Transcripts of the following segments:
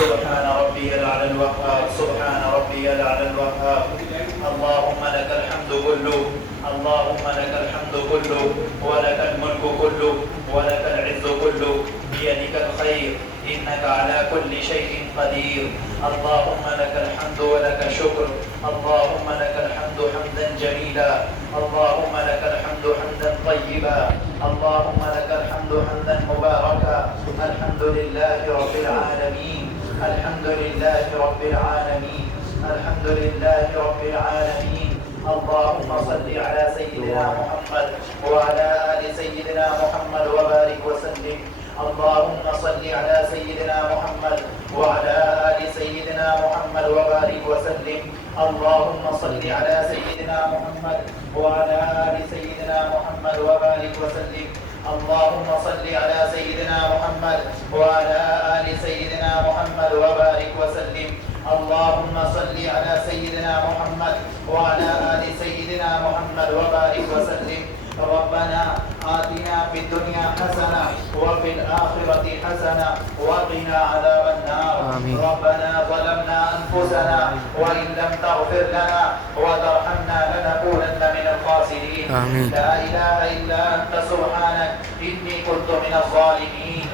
سبحان ربي الأعلى الوهاب سبحان ربي الأعلى الوهاب. اللهم لك الحمد كله اللهم لك الحمد كله ولك الملك كله ولك العز كله بيدك الخير إنك على كل شيء قدير. اللهم لك الحمد ولك الشكر اللهم لك الحمد حمدا جميلا اللهم لك الحمد حمدا طيبا اللهم لك الحمد حمدا مباركا. الحمد لله رب العالمين الحمد لله رب العالمين الحمد لله رب العالمين. اللهم صل على سيدنا محمد وعلى آل سيدنا محمد وبارك وسلم. اللهم صل على سيدنا محمد وعلى آل سيدنا محمد وبارك وسلم. اللهم صل على سيدنا محمد وعلى آل سيدنا محمد وبارك وسلم. اللهم صل على سيدنا محمد وعلى آل سيدنا محمد وبارك وسلم. اللهم صل على سيدنا محمد وعلى آل سيدنا محمد وبارك وسلم. ربنا آتنا في الدنيا حسنة وفي الآخرة حسنة وقنا عذاب النار. ربنا ظلمنا أنفسنا وإن لم تغفر لنا وترحمنا لنكونن من الخاسرين. لا إله إلا أنت سبحانك إني كنت من الظالمين.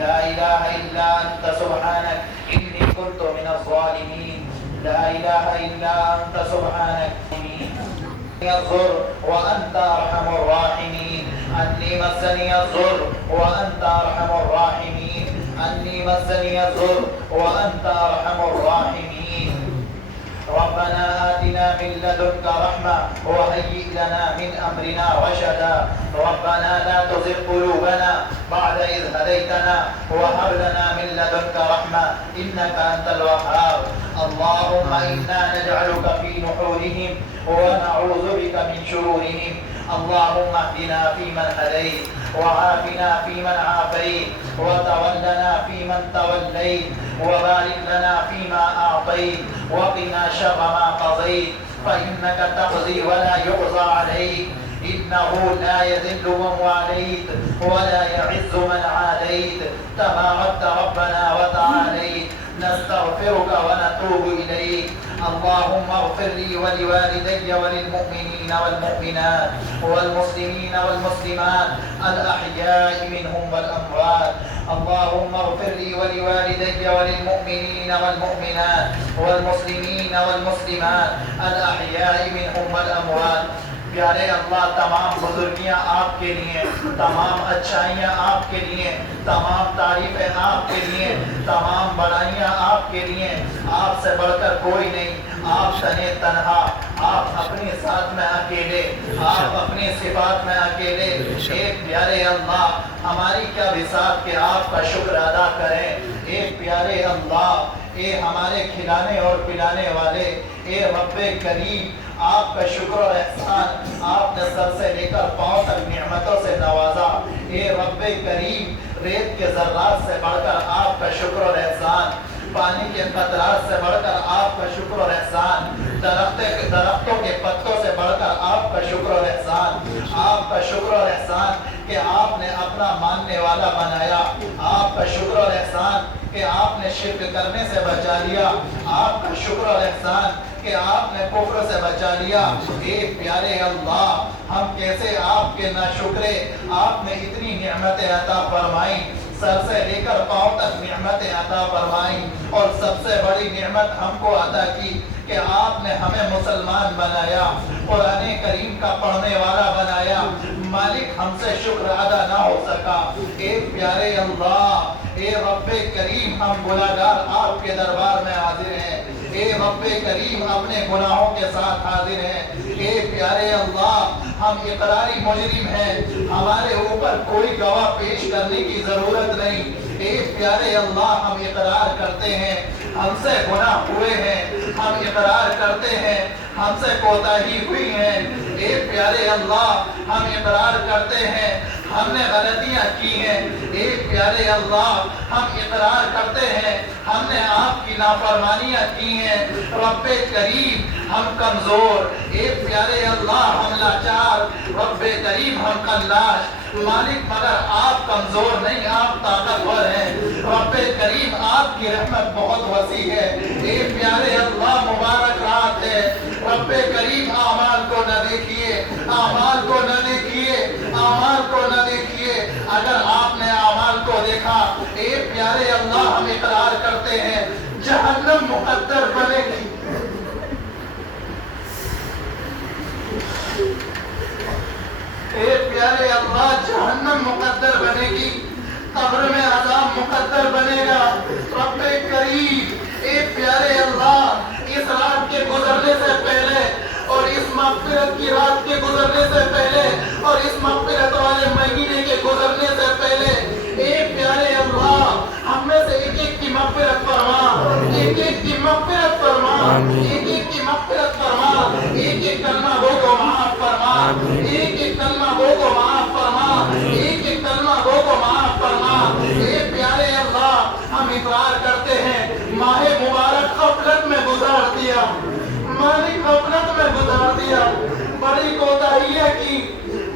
لا إله إلا أنت سبحانك إني كنت من الظالمين. لا إله إلا أنت سبحانك الضر وأنت أرحم الراحمين. أني مسني الضر وأنت أرحم الراحمين. أني مسني الضر وأنت أرحم الراحمين. ربنا آتنا من لدنك رحمة وهيئ لنا من أمرنا رشدا. ربنا لا تزغ قلوبنا بعد إذ هديتنا وهب لنا من لدنك رحمة إنك أنت الوهاب. اللهم إنا نجعلك في نحورهم ونعوذ بك من شرورهم. اللهم اهدنا فيمن هديت وعافنا فيمن عافيت وتولنا فيمن توليت وبارك لنا فيما أعطيت وقنا شر ما قضيت فإنك تقضي ولا يقضى عليك إنه لا يذل من واليت ولا يعز من عاديت. تباركت ربنا وتعاليت. نستغفرك ونتوب إليك. اللهم اغفر لي ولوالدي وللمؤمنين والمؤمنات والمسلمين والمسلمات الأحياء منهم والأموات. اللهم اغفر لي ولوالدي وللمؤمنين والمؤمنات والمسلمين والمسلمات الأحياء منهم والأموات. پیارے اللہ تمام بزرگیاں آپ کے لیے تمام اچھائیاں آپ کے لیے تمام تعریفیں آپ کے لیے تمام بڑائیاں آپ کے لیے. آپ سے بڑھ کر کوئی نہیں. آپ تنے تنہا آپ اپنی ذات میں اکیلے آپ اپنی صفات میں اکیلے. ایک پیارے اللہ ہماری کیا بساط کہ آپ کا شکر ادا کریں. ایک پیارے اللہ اے ہمارے کھلانے اور پلانے والے اے رب کریم آپ کا شکر اور احسان. آپ نے سر سے لے کر پاؤں تک نعمتوں سے نوازا. اے رب کریم ریت کے ذرات سے بڑھ کر آپ کا شکر اور احسان. پانی کے قطرات سے بڑھ کر آپ کا شکر اور احسان. درختوں کے پتوں سے بڑھ کر آپ کا شکر اور احسان. آپ کا شکر اور احسان کہ آپ نے اپنا ماننے والا بنایا. آپ کا شکر اور احسان کہ آپ نے شرک کرنے سے بچا لیا. آپ کا شکر اور احسان کہ آپ نے کفر سے بچا لیا. اے پیارے اللہ ہم کیسے آپ کے ناشکرے. آپ نے اتنی نعمتیں عطا فرمائی. سر سے لے کر پاؤں تک نعمتیں عطا فرمائی. اور سب سے بڑی نعمت ہم کو عطا کی کہ آپ نے ہمیں مسلمان بنایا. قرآن کریم کا پڑھنے والا بنایا. مالک ہم سے شکر ادا نہ ہو سکا. اے پیارے اللہ اے رب کریم ہم گناہگار آپ کے دربار میں حاضر ہیں. اے رب کریم اپنے گناہوں کے ساتھ حاضر ہیں. اے پیارے اللہ ہم اقراری مجرم ہیں. ہمارے اوپر کوئی گواہ پیش کرنے کی ضرورت نہیں. اے پیارے اللہ ہم اقرار کرتے ہیں ہم سے گناہ ہوئے ہیں. ہم اقرار کرتے ہیں ہم سے کوتاہی ہوئی ہے. اے پیارے اللہ ہم اقرار کرتے ہیں ہم نے غلطیاں کی ہیں. اے پیارے اللہ ہم اقرار کرتے ہیں ہم نے آپ کی نافرمانیاں کی ہیں. رب کریم ہم کمزور. اے پیارے اللہ ہم لاچار. رب کریم ہم کلاش. مالک مگر آپ کمزور نہیں، آپ طاقتور ہیں۔ رب کریم آپ کی رحمت بہت وسیع ہے۔ اے پیارے اللہ مبارک رات ہے، رب کریم اعمال کو نہ دیکھیے، اعمال کو نہ دیکھیے، اعمال کو نہ دیکھیے۔ اگر آپ نے اعمال کو دیکھا، اے پیارے اللہ ہم اقرار کرتے ہیں جہنم مقدر بنے گی۔ اے پیارے اللہ جہنم مقدر بنے گی، قبر میں عذاب مقدر بنے گا۔ رب کریم اے پیارے اللہ اس رات کے گزرنے سے پہلے اور اس مغفرت کی رات کے گزرنے سے پہلے اور اس مغفرت والے مہینے کے گزرنے سے پہلے اے پیارے اللہ ہم میں سے ایک ایک کی مغفرت فرما، ایک ایک کی مغفرت فرما، ایک ایک کی مغفرت فرما، ایک ایک کلمہ ہو کو معاف فرما، ایک ایک کلمہ ہو کو معاف فرما، ایک ایک کلمہ ہو کو معاف فرما۔ اے پیارے اللہ ہم اقرار کرتے ہیں ماہ مبارک غفلت میں گزار دیا، مالک غفلت میں گزار دیا، بڑی کوتاہیاں کی،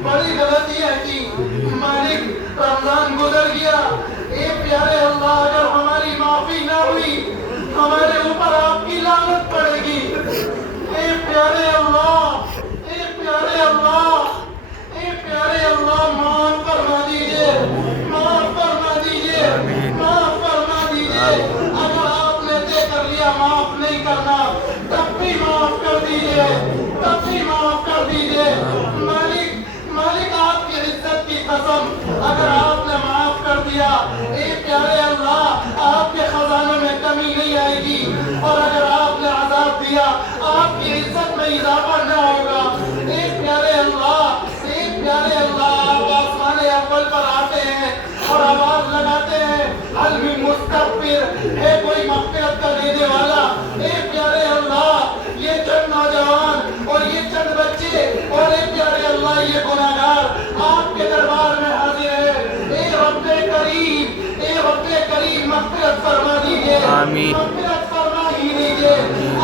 بڑی غلطیاں کی، مالک رمضان گزر گیا۔ اے پیارے اللہ اگر ہماری معافی نہ ہوئی ہمارے اوپر آپ کی لعنت پڑے گی۔ اے پیارے اللہ، اے پیارے اللہ، اے پیارے اللہ معاف فرما دیجئے، معاف فرما دیجئے، معاف فرما دیجئے۔ اگر آپ نے طے کر لیا معاف نہیں کرنا تب بھی معاف کر دیجئے، تب بھی معاف کر دیجئے۔ مالک آپ کی عزت کی قسم اگر آپ نے معاف کر دیا اے پیارے اللہ آپ کے خزانوں میں کمی نہیں آئے گی، اور اگر آپ نے عذاب دیا آپ کی عزت میں اضافہ نہ ہوگا۔ اے پیارے اللہ، اے پیارے اللہ آپ آسمان اول پر آتے ہیں اور آواز لگاتے ہیں حل من مستغفر، ہے کوئی مغفرت کا دینے والا۔ اے پیارے اللہ یہ چند نوجوان اور یہ چند بچے اور اے پیارے اللہ یہ گناہگار آپ کے دربار میں حاضر ہے۔ اے رب کریم، اے رب کریم مغفرت فرما دیجئے، مغفرت فرما ہی دیجئے،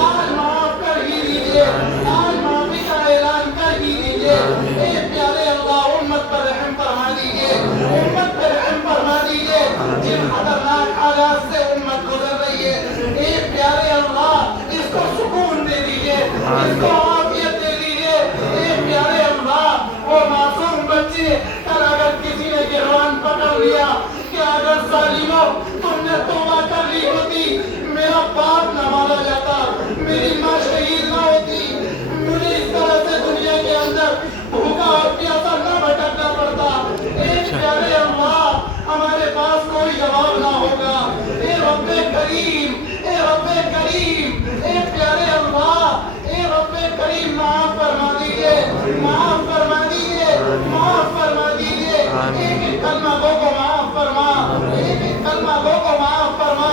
آج معاف کر ہی دیجئے، آج معافی کا اعلان کر ہی دیجئے۔ اے پیارے اللہ امت پر رحم فرما دیجئے، امت پر رحم فرما دیجئے، جن خطرناک حالات سے امت گزر رہی ہے اے پیارے اللہ اس کو سکون دے دیجئے، اس کو عافیت دے دیجئے۔ اے پیارے اللہ وہ معصوم بچے کل اگر کسی نے گروان پکڑ لیا کہ اگر ظالموں تم نے توبہ کر لی ہوتی میرا باپ نہ مارا جاتا، میری ماں شہید نہ ہوتی، مجھے اس طرح سے دنیا کے اندر بھوکا اور پیاسا نہ بھٹکنا پڑتا۔ اے پیارے اللہ ہمارے پاس کوئی جواب نہ ہوگا۔ اے رب کریم، اے رب کریم، اے پیارے اللہ، اے رب کریم معاف فرما دیجئے، معاف فرما دیجئے، معاف فرما دیجئے۔ ایک ایک کلمہ گو کو معاف فرما، ایک ایک کلمہ گو کو معاف فرما۔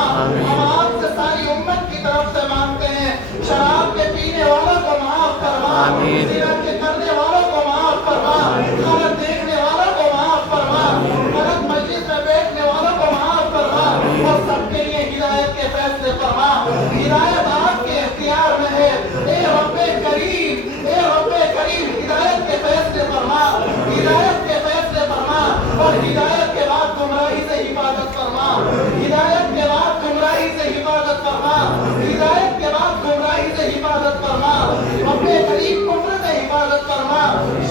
ہم آپ سے ساری امت کی طرف سے مانگتے ہیں شراب کے پینے والوں کو معاف فرما، زنا کے کرنے والوں کو معاف فرما، غلط دیکھنے والوں کو معاف فرما، غلط مجلس میں بیٹھنے والوں کو معاف فرما، اور سب کے لیے ہدایت کے فیصلے فرما۔ ہدایت آپ کے اختیار میں ہے۔ اے رب کریم، اے رب کریم ہدایت کے فیصلے فرما، ہدایت کے فیصلے فرما، اور ہدایت کے بعد گمراہی سے حفاظت فرما، ہدایت کے بعد گمراہی سے حفاظت فرما، ہدایت کے بعد گمراہی سے حفاظت فرما، رب کریم کفر سے حفاظت فرما،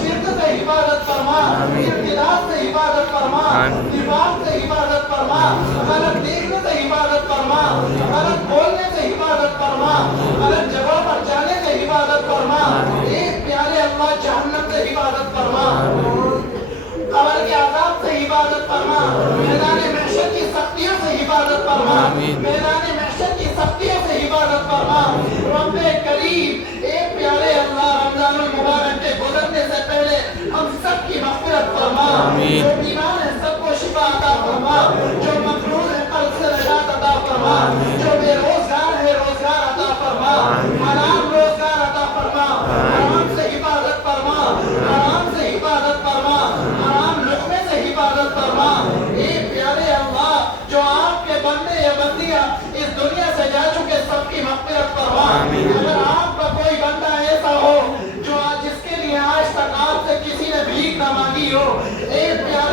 شرک سے حفاظت فرما، ارتداد سے حفاظت فرما، نفاق سے حفاظت فرما، غلط دیکھنے سے حفاظت فرما، غلط بولنے سے حفاظت فرما، غلط جگہ پر جانے سے حفاظت فرما۔ اے پیارے اللہ جہنم سے حفاظت فرما، قبر کے عذاب سے حفاظت فرما، میدان محشر کی سختیوں سے حفاظت فرما، میدان محشر کی سختیوں سے حفاظت فرما۔ رب کریم اے پیارے اللہ رمضان المبارک کے گزرنے سے پہلے ہم سب کی مغفرت فرما، جو بیمار ہیں سب کو شفا عطا فرما، جو مقروض ہے قرض سے نجات عطا فرما، جو بے روزگار ہے روزگار عطا فرما، حلال روزگار عطا فرما، حرام سے حفاظت فرما، حرام سے حفاظت فرما، حرام لقمے سے حفاظت فرما۔ اے پیارے اللہ جو آپ کے بندے یا بندیاں اس دنیا سے جا چکے سب کی مغفرت فرما۔ اگر آپ کا کوئی بندہ ایسا ہو جو جس کے لیے آج تک آپ سے کسی نے بھیک نہ مانگی ہو اے پیارے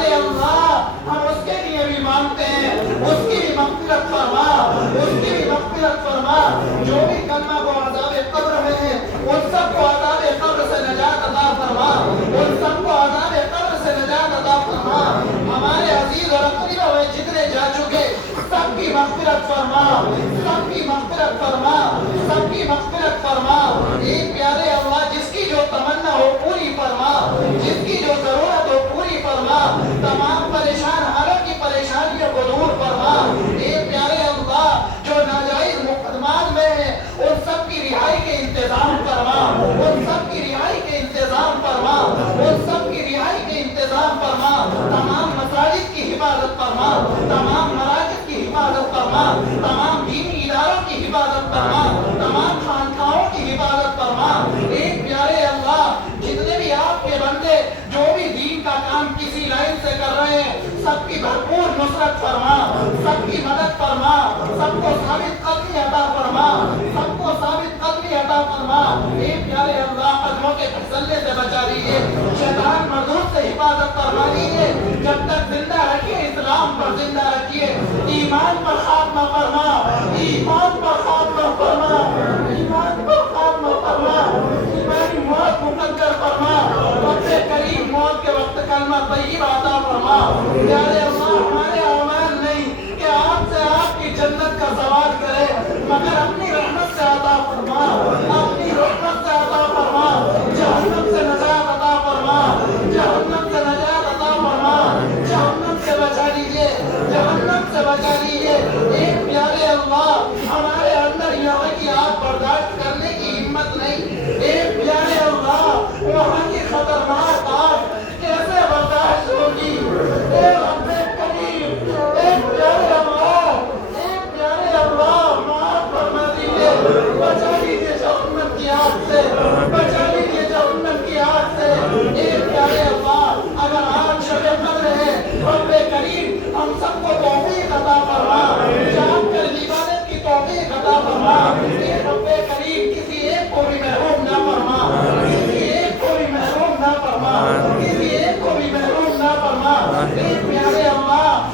فرما, سب کی مدد فرما, سب کو ثابت قدمی عطا فرما, سب کو ثابت قدمی عطا فرما. اے پیارے اللہ, قدموں کے پھسلنے سے بچا لیجیے, شیطان مردود سے حفاظت فرما لیجیے, جب تک زندہ رکھیے اسلام پر زندہ رکھیے, ایمان پر خاتمہ فرما, ایمان پر خاتمہ فرما, ایمان پر خاتمہ فرما, ایمانی موت مقدر فرما, رب کریم موت کے وقت کلمہ طیبہ عطا فرما. پیارے اللہ, ہمارے اعمال نہیں کہ آپ سے آپ کی جنت کا سوال کرے, مگر اپنی رحمت سے عطا فرما, اپنی رحمت سے عطا فرما, جہنم سے نجات عطا فرما, جہنم سے نجات عطا فرما, جہنم سے بچا لیجیے, جہنم سے بچا لیجیے. ایک پیارے اللہ, ہمارے اندر یہاں کی آگ برداشت کرنے کی ہمت نہیں. ایک پیارے اللہ, وہاں کی خطرناک آگ کیسے برداشت ہوگی؟ اے رب کریم, ایک پیارے اللہ, ایک پیارے اللہ, معاف فرما دیجیے, بچا لیجیے جہنم کی آگ سے, بچا لیجیے جہنم کی آگ سے. ایک پیارے اللہ, اگر آج شب قدر ہے, رب کریم ہم سب کو توفیق عطا فرما, جان کر عبادت کی توفیق عطا فرما. اے رب کریم, کسی ایک کو بھی محروم نہ فرما, کسی ایک کو بھی محروم نہ فرما, کسی ایک کو بھی محروم نہ فرما. اے پیارے اللہ,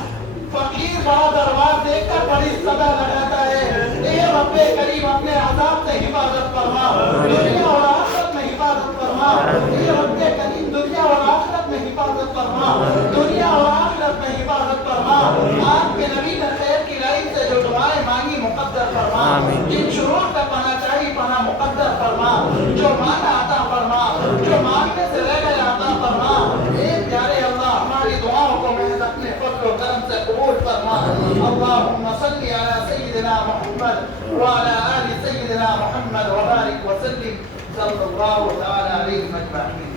فقیر بڑا دربار دیکھ کر بڑی صدا لگاتا ہے. اے رب کریم, اپنے عذاب سے حفاظت فرما, دنیا اور آخرت میں حفاظت فرما. اے رب کریم, دنیا اور آخرت میں حفاظت فرما, دنیا اور آخرت میں حفاظت فرما. آپ کے نبی نے خیر کی لائن سے جو دعائیں مانگی مقدر فرما, جن شرور کا پناہ چاہی پناہ مقدر فرما, جو مانگا عطا فرما, جو مانگنے سے رہ گیا عطا فرما. اے پیارے اللہ, ہماری دعاؤں کو محض اپنے فضل و کرم سے قبول فرما. اللہم صلی علی سیدنا محمد وعلی آل سیدنا محمد وبارک وسلم صلی اللہ تعالی علیہ اجمعین.